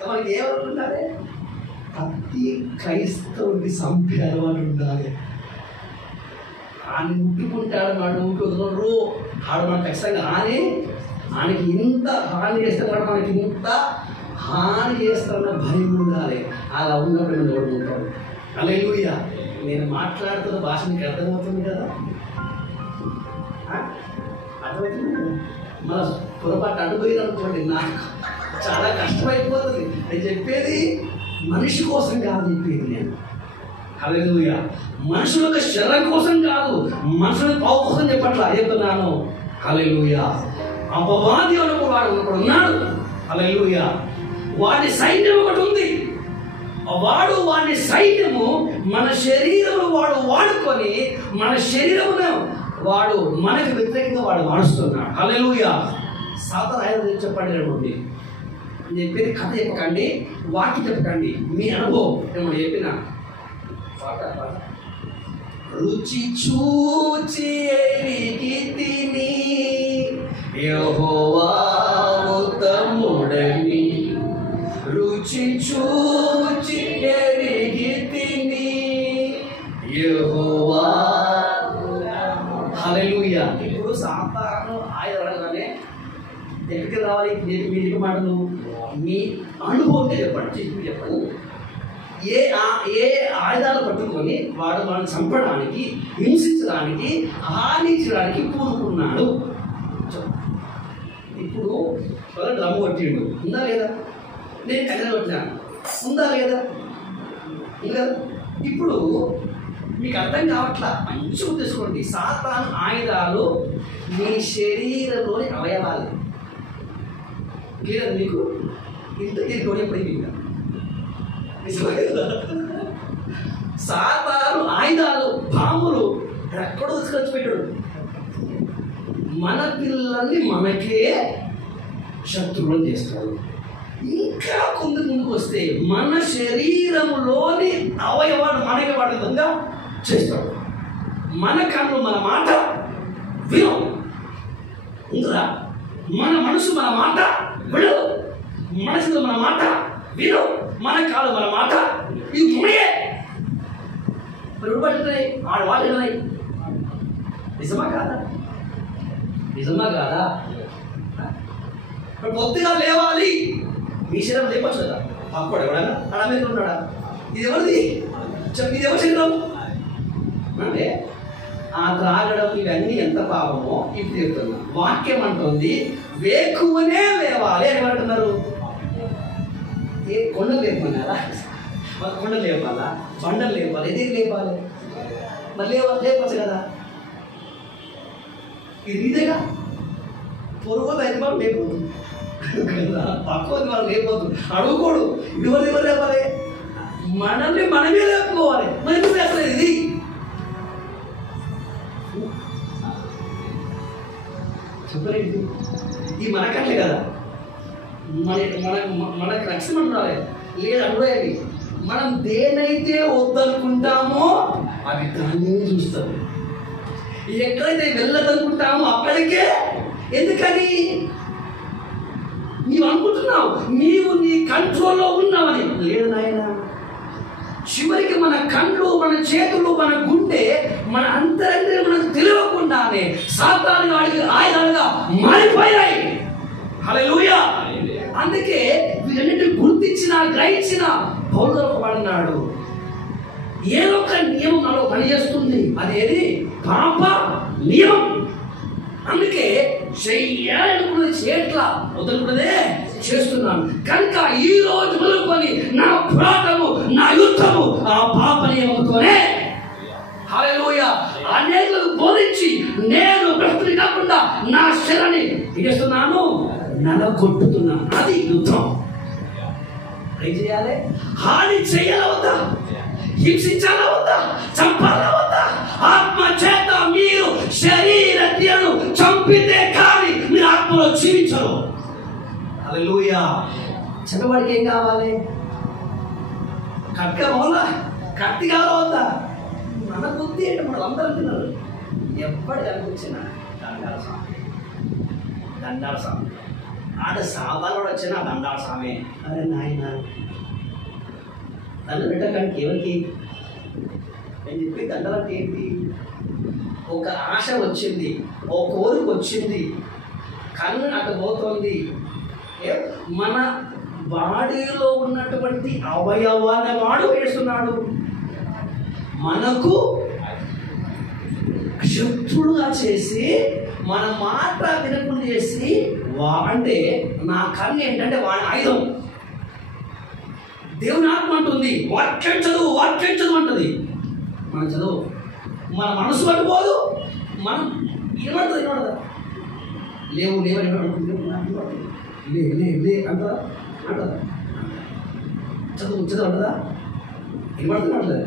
మనకి ఏమవుతుంది ఉండాలి? ప్రతి క్రైస్తవుడికి సంపే అలవాటు ఉండాలి. ఆయన ముట్టుకుంటాడు, వాడు ముట్టుకున్నారు, ఆడు మనకు ఖచ్చితంగా ఆయనకి ఇంత హాని చేస్తాడు, మనకి ఇంత హాని చేస్తాడన్న భయం ఉండాలి. అలా ఉన్నప్పుడు నేను ఓడుకుంటాడు. హల్లెలూయా. నేను మాట్లాడుతున్న భాష నీకు అర్థమవుతుంది కదా? అర్థమవుతుంది. మన పొరపాటు అడుగుపోయింది అనుకోండి, నాకు చాలా కష్టమైపోతుంది. నేను చెప్పేది మనిషి కోసం కాదు చెప్పేది నేను. హల్లెలూయా. మనుషుల యొక్క శరీరం కోసం కాదు, మనుషుల పావు కోసం చెప్తున్నాను. హల్లెలూయా. అపవాది వాడు ఒకడు ఉన్నాడు. హల్లెలూయా. వాడి సైన్యం ఒకటి ఉంది. వాడి సైన్యము మన శరీరము వాడుకొని మన శరీరమును వాడు మనకు వ్యతిరేకంగా వాడుస్తున్నాడు. హల్లెలూయా. సాతాను ఆయన చెప్పండి, అనుకోండి, నేను చెప్పేది కథ చెప్పకండి, వాక్యం చెప్పకండి, మీ అనుభవం ఏమన్నా చెప్పిన రుచి చూచి ఎరిగితిని యెహోవా ఉత్తముడని, రుచి చూచి ఎరిగితిని యెహోవా. హల్లెలూయా. ఇప్పుడు సాతాను ఆయన అనగానే ఎక్కడికి రావాలి? మీరు మాటలు మీ అనుభవంగా చెప్పండి. చెప్పండి. ఏ ఆయుధాలు పట్టుకొని వాడు వాళ్ళని చంపడానికి, హింసించడానికి, హానించడానికి పూనుకున్నాడు. ఇప్పుడు డ్రమ్ము కొట్టిండు, ఉందా లేదా? నేను కన్నె కొట్టినాను, ఉందా లేదా? ఇంకా ఇప్పుడు మీకు అర్థం కావట్లా. మంచిగా తీసుకోండి. సాతాను ఆయుధాలు మీ శరీరంలోని అవయవాలు. క్లియర్ మీకు? ఇంత తీసుకోండి. ఎప్పుడు ఇంకా సాతాను ఆయుధాలు బాంబులు ఎక్కడో తీసుకొచ్చి పెట్టాడు. మన పిల్లల్ని మనకే శత్రువులు చేస్తాడు. ఇంకా ముందుకు వస్తే మన శరీరములోని అవయవాలు మనకి వాడి విధంగా చేస్తాడు. మన కళ్ళు మన మాట వినవు ఉందిరా, మన మనసు మన మాట వినదు, మనసులో మన మాట వినవు, మన కాళ్ళు మన మాట ఇవి మునయే మరి పడుతున్నాయి. ఆడు వాడుతున్నాయి. నిజమా కాదా? నిజమా కాదా? పొద్దుగా లేవాలి. మీ శరీరం లేపచ్చు కదా. అప్పుడు ఎవడన్నా అలా మీద ఉన్నాడా? ఇది ఎవరిది చెప్పి, ఇది ఎవరి శరీరం అంటే ఆ త్రాగడం ఇవన్నీ ఎంత పాపమో ఇప్పుడు చెప్తున్నా. వాక్యం అంటుంది వేకువనే లేవాలి అని అంటున్నారు. ఏ కొండలు లేపమన్నారా? కొండలు లేపాలా? బండలు లేపాలి? ఏది లేపాలి? మరి లేపచ్చు కదా. ఇది ఇదేగా పొరుగు అయితే మనం లేకపోతుంది, పక్కన మనం లేకపోతుంది. అడుగుకోడు ఇదివరకు ఎవరు లేపాలి? మనల్ని మనమే లేపుకోవాలి. మరి ఎందుకు లేపలేదు? ఇది చెప్పలేదు. ఇది మనకట్లే కదా. మనకు రక్షణ ఉండాలి లేదు అనుభవేది. మనం దేనైతే వద్దనుకుంటామో అవి దాన్ని చూస్తాము. ఎక్కడైతే వెళ్ళదనుకుంటామో అక్కడికే. ఎందుకని? నీవు అనుకుంటున్నావు నీవు నీ కంట్రోల్లో ఉన్నావని. లేదు నాయన, చివరికి మన కళ్ళు, మన చేతులు, మన గుండె, మన అంతరంగం మనకు తెలియకుండానే సాతాను వాడికి ఆయుధాలుగా మారిపోయాయి. హల్లెలూయా. అందుకే వీటన్నిటిని గుర్తించిన, గ్రహించిన పౌలు వాడినాడు ఏదో ఒక నియమం నాలో పనిచేస్తుంది. అదేది? పాప నియమం. అందుకే చెయ్యాలనుకున్నది చేయట్లా, వదలకున్నదే చేస్తున్నాను. కనుక ఈ రోజు మొదలుకొని నా పోరాటము, నా యుద్ధము ఆ పాప నియమంతోనే. హల్లెలూయా. అనేకులకు బోధించి నేను భ్రష్టుని కాకుండా నా శరీరాన్ని చేస్తున్నాను, నలగొట్టుతున్నాను. అది యుద్ధం. ఏం చేయాలి? హాని చేయాలా వద్దా? హింసించాలా వద్దా? చంపాలా వద్దా? ఆత్మ చేత మీరు శరీర క్రియను చంపితే కానీ మీరు ఆత్మలో జీవించరు. హల్లెలూయా. చెప్పవాడికి ఏం కావాలి? కట్క పోలా, కత్తి కావాలా వద్దా? మన బుద్ధి అంటే మనం అందరూ అంటున్నారు. ఎప్పటి కనిపించిన దండాల స్వామి, దండాల స్వామి. ఆడ సాధారణ వచ్చిన దండాల స్వామి. అరే నాయన, దండ పెట్టడానికి ఎవరికి నేను చెప్పి దండలంటే ఏంటి? ఒక ఆశ వచ్చింది, ఓ కోరిక వచ్చింది, కన్ను అటు పోతుంది. మన బాడీలో ఉన్నటువంటి అవయవాన్ని వాడు వేస్తున్నాడు. మనకు శత్రుడుగా చేసి మన మాట వినకుండా చేసి అంటే నా కన్ను ఏంటంటే వాడి ఆయుధం. దేవుని ఆత్మ అంటుంది వాక్యం చదువు, వాక్యం చదువు అంటుంది. మనం చదువు, మన మనసు పడిపోదు. మనం వినబడదా? లేవు లేవని లే అంటారా? అంటారా? చదువు చదువు అంటదా? వినబడుతుంది.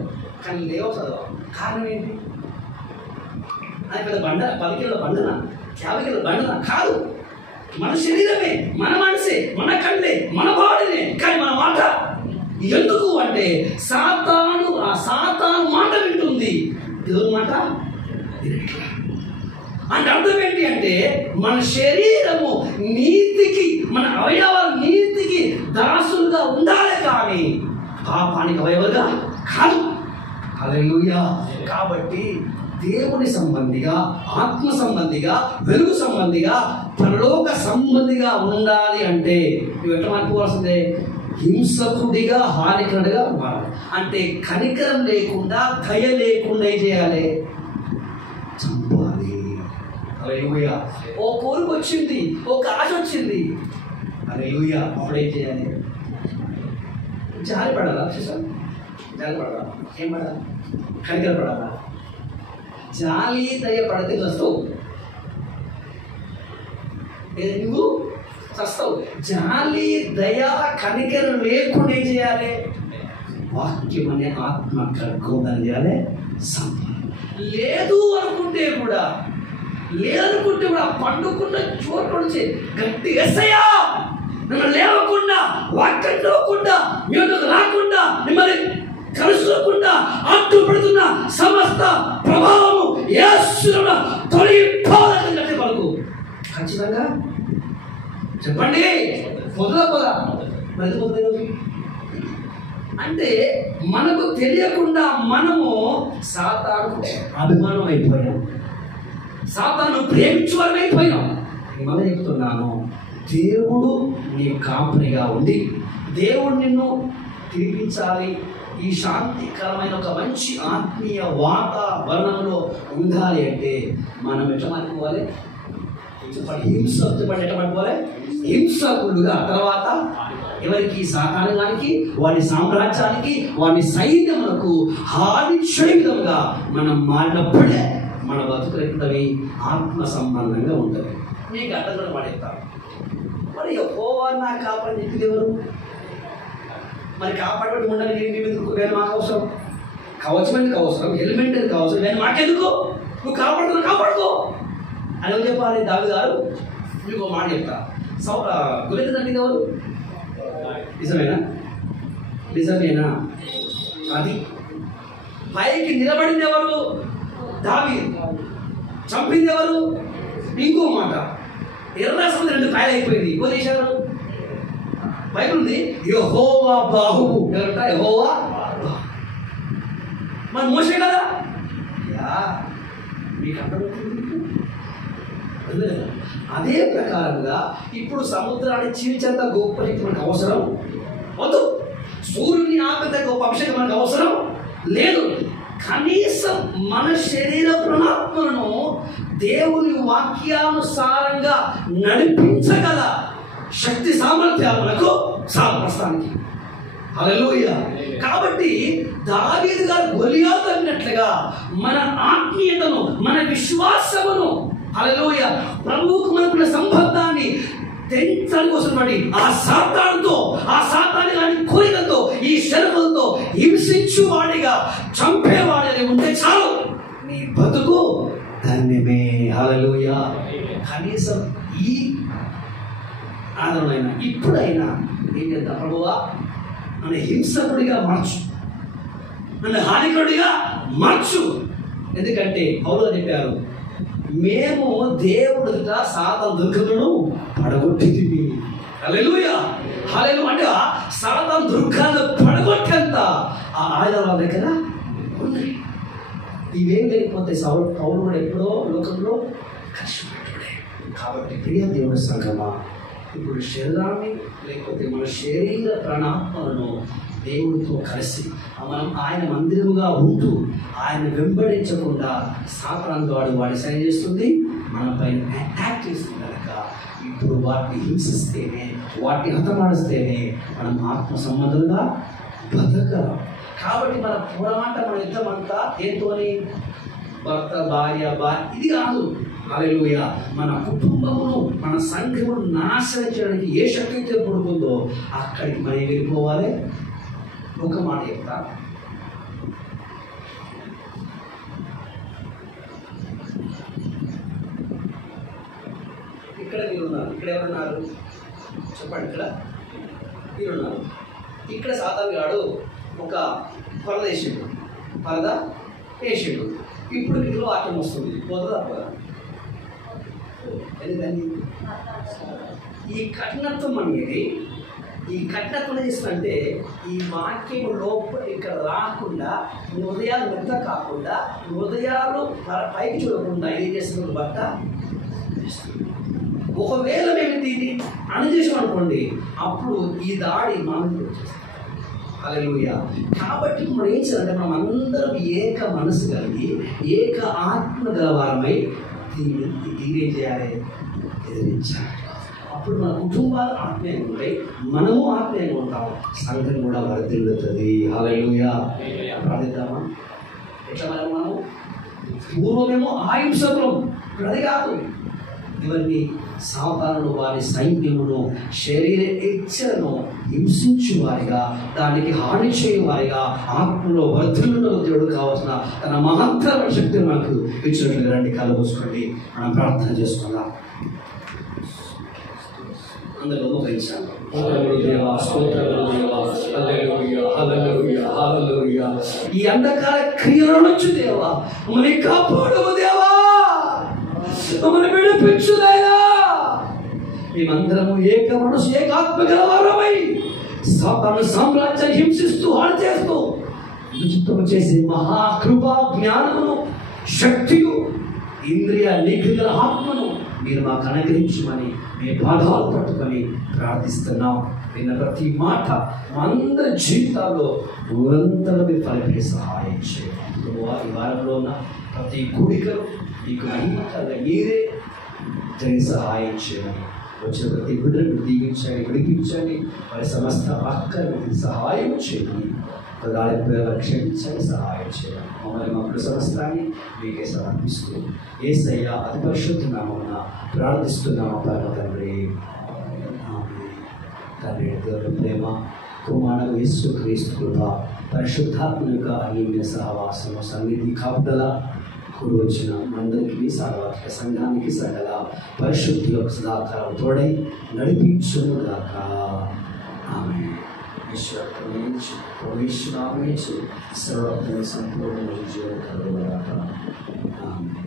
కానీ లేవు చదువు. కారణం ఏంటి? అది పెద్ద బండ, 10 కిలోల బండన, 50 కిలోల బండన కాదు. మన శరీరమే, మన మనసే, మన కళ్ళే, మన బాడీనే. కానీ మన మాట ఎందుకు అంటే సాతాను మాట వింటుంది, దేవుని మాట వినట్లా. అంటే అర్థం ఏంటి అంటే మన శరీరము నీతికి, మన అవయవాల నీతికి దాసులుగా ఉండాలి కానీ పాపానికి అవయవాలుగా కాదు. హల్లెలూయా. కాబట్టి దేవుని సంబంధిగా, ఆత్మ సంబంధిగా, వెలుగు సంబంధిగా, పరలోక సంబంధిగా ఉండాలి అంటే నువ్వు ఎట్లా అనుకోవాల్సిందే? హింసకుడిగా, హానికరుడిగా మారాలి. అంటే కనికరం లేకుండా, దయ లేకుండా ఏం చేయాలి? చంపాలి. హల్లెలూయా. ఓ కోరిక వచ్చింది, ఒక ఆశ వచ్చింది, హల్లెలూయా. అప్పుడేం చేయాలి? జాలి పడాలా? జాలి పడాలా? ఏం పడాలి? కనికరం పడాలా? జాలి దయ పడితే చస్తావు. నువ్వు చస్తావు. జాలి దయ కనికరం లేకుండా ఏం చేయాలి? వాక్యం అనే ఆత్మ ఖడ్గం దాన్ని చేయాలి లేదు అనుకుంటే కూడా పండుకున్న చోటు నుంచి గట్టి ఎస్సయ్యా మిమ్మల్ని లేవకుండా వాక్యం లేకుండా మీదకు రాకుండా మిమ్మల్ని కలుసుకోకుండా అడ్డుపడుతున్న సమస్త ప్రభావము యేసులో తొలగిపోవాలని గట్టి పలుకు. ఖచ్చితంగా చెప్పండి. పొద అంటే మనకు తెలియకుండా మనము సాతాను అభిమానం అయిపోయాం, సాతాను ప్రేమించువారమైపోయాం. మళ్ళీ చెప్తున్నాను, దేవుడు నీ కాపునిగా ఉండి దేవుడు నిన్ను తిరిగించాలి, ఈ శాంతికరమైన ఒక మంచి ఆత్మీయ వాతావరణంలో ఉండాలి అంటే మనం ఎట్లా అనుకోవాలి? హింసకులుగా తర్వాత ఎవరికి సాతానానికి వాడి సామ్రాజ్యానికి వాడి సైన్యములకు హాని చేయే విధంగా మనం మారినప్పుడే మన బతుకులవి ఆత్మ సంబంధంగా ఉంటుంది. నీకు అర్థం కూడా పడేస్తాను. మరి యెహోవా నా కాపాడని చెప్పింది ఎవరు? మరి కాపాడబట్టి ఉండాలి. నేను మాకు అవసరం, కవచమని అవసరం, హెల్మెట్ అని అవసరం, నేను మాకెందుకు? నువ్వు కాపాడుకో అని చెప్పాలి. దావీదు గారు మీకు మాట చెప్తా. గురించి తప్పింది ఎవరు? నిజమేనా? అది పైకి నిలబడింది ఎవరు? దావీదు. చంపింది ఎవరు? ఇంకో మాట, ఎర్రసముద్రం 2 కాయలు అయిపోయింది. ఇంకో దేశాలు బైబిల్ ఉంది, యెహోవా బాహువు. ఎవరంట? యెహోవా. మన మోసే కదా. మీకు అర్థమవుతుంది. అదే ప్రకారంగా ఇప్పుడు సముద్రాన్ని చీల్చేంత గొప్ప మనకు అవసరం వద్దు. సూర్యుని ఆపేంత గొప్ప అభిషేకం మనకు అవసరం లేదు. కనీసం మన శరీర ప్రణాత్మలను దేవుని వాక్యానుసారంగా నడిపించగల శక్తి సామర్థ్యాలు మనకు ప్రస్తుతానికి. హల్లెలూయా. కాబట్టి దావీదు గారు గొలియాతు అన్నట్లుగా మన ఆత్మీయతను, మన విశ్వాసమును, హల్లెలూయా, ప్రభువుకు మనకున్న సంబంధాన్ని తెంచడానికి వస్తున్నటువంటి ఆ సాతాను లాంటి కోరికలతో, ఈ శరములతో హింసించువాడిగా చంపేవాడిని ఉంటే చాలు, నీ బతుకు ధన్యమే. హల్లెలూయా. కనీసం ఈ ఆదరణైనా ఇప్పుడైనా ఏం చేద్దాం? ప్రభువా, నన్ను హింసకుడిగా మార్చు, నన్ను హానికుడిగా మార్చు. ఎందుకంటే పౌలు చెప్పారు, మేము దేవుడిగా సాతాను దుర్గములను పడగొట్టింది. హల్లెలూయా. హల్లెలూయా. అంటే సాతాను దుర్గాలను పడగొట్టేంత ఆ ఆయుధాల దగ్గర ఉన్నాయి. ఇవేం లేకపోతే పౌలు కూడా ఎప్పుడో లోకంలో కష్టపడే. కాబట్టి ప్రియ దేవుడి సంగమా, ఇప్పుడు శరీరాన్ని లేకపోతే మన శరీర ప్రాణాత్మలను దేవుడితో కలిసి మనం ఆయన మందిరముగా ఉంటూ ఆయన వెంబడించకుండా సాతాను వాడి సైన్ చేస్తుంది, మన పైన అటాక్ చేస్తుంది కనుక ఇప్పుడు వాటిని హింసిస్తేనే, వాటిని హతమాడిస్తేనే మనం ఆత్మ సంబంధంగా బతకగలం. కాబట్టి మన పోరాట, మన యుద్ధమంతా దేంతోని? భర్త, భార్య ఇది కాదు. హల్లెలూయా. మన కుటుంబమును, మన సంఘమును నాశనం చేయడానికి ఏ శక్తి అయితే పడుతుందో అక్కడికి మనం వెళ్ళిపోవాలి. ఒక మాట చెప్తా, ఇక్కడ మీరున్నారు, ఇక్కడ ఎవరున్నారు చెప్పండి? ఇక్కడ మీరున్నారు. ఇక్కడ సాతాను గాడు ఒక పరద వేసాడు. ఇప్పుడు ఇంట్లో వాక్యం వస్తుంది, పోతుందా? ఎందుకని? ఈ కఠినత్వం అనేది, ఈ కఠినత్వం చేస్తుందంటే ఈ వాక్యం లోపల ఇక్కడ రాకుండా, హృదయాలు మెత్త కాకుండా, హృదయాలు పైకి చూడకుండా ఏం చేస్తున్నారు? బట్ట. ఒకవేళ మేము దీన్ని అనుచేసాం అనుకోండి, అప్పుడు ఈ దాడి మనం వచ్చేస్తాం. హల్లెలూయా. కాబట్టి మనం ఏం చేయాలంటే, మనం అందరం ఏక మనసు కలిగి ఏక ఆత్మ గలవారమై దీన్ని ఏం చేయాలి? ఎదిరించాలి. అప్పుడు మన కుటుంబాలు ఆత్మీయంగా ఉంటాయి, మనము ఆత్మీయంగా ఉంటాం, సంఘం కూడా వర్ధిల్లుతుంది. హల్లెలూయా. ప్రార్థిద్దామా? ఎట్లా మనం పూర్వమేమో అహింసకులం, అది కాదు. ఇవన్నీ సాతానుడు వారి సైన్యమును శరీర ఇచ్చలను హింసించు వారిగా, దానికి హాని చేయు వారిగా, ఆత్మలో వర్ధులను దేవుడు కావాల్సిన తన మహత్తర శక్తిని మనకు ఇచ్చినట్లుగా రండి. కళ్ళు మూసుకోండి, మనం ప్రార్థన చేసుకుందాం. అందరూ మోకరించాలి. ఈ అంధకార క్రియల నుంచి దేవా మమ్మల్ని కాపాడము, దేవా మమ్మల్ని విడిపించుదయా. మేమందరము ఏక మనసు ఏకాత్మ గలవారమై సాతాను సామ్రాజ్యాన్ని హింసిస్తూ హాని చేస్తూ విచిత్రం చేసే మహాకృపా జ్ఞానమును శక్తియు ఇంద్రియ నిగ్రహ ఆత్మను మీరు మాకు అనుగ్రహించమని మీ పాదాలు పట్టుకొని ప్రార్థిస్తున్నాం. విన్న ప్రతి మాట అందరి జీవితాల్లో ఊరంతలో మీరు పలికే సహాయం చేయండి. ఈ వారంలో ఉన్న ప్రతి కూడికలు మీకు మహిమకరంగా మీరే జరిగి సహాయం చేయమని, వచ్చిన ప్రతి బిడ్డను దీవించండి, విడిపించండి, వారి సమస్త అక్కర్ని సహాయం చేయమని, పదాలు క్షమించండి, సహాయం చేయండి. మమ్మల్ని మమ్మల్ని సమస్తాన్ని మీకే సమర్పిస్తూ యేసయ్య అతి పరిశుద్ధ నామమున ప్రార్థిస్తున్నాము పరమ తండ్రి. తండ్రి దేవుని ప్రేమ, కుమారుడు యేసు క్రీస్తు కృప, పరిశుద్ధాత్మ యొక్క అన్యోన్య సహవాసము, సన్నిధి కాపుదల కూడి వచ్చిన మందరికి, సార్వత్రిక సంఘానికి సకల పరిశుద్ధిలో సదాకారం తోడై నడిపించునుగాక. ఆమేన్. ఈశ్వరు సర్వత్ర సంపూర్ణ విజయం కలుగుగాక. ఆమేన్.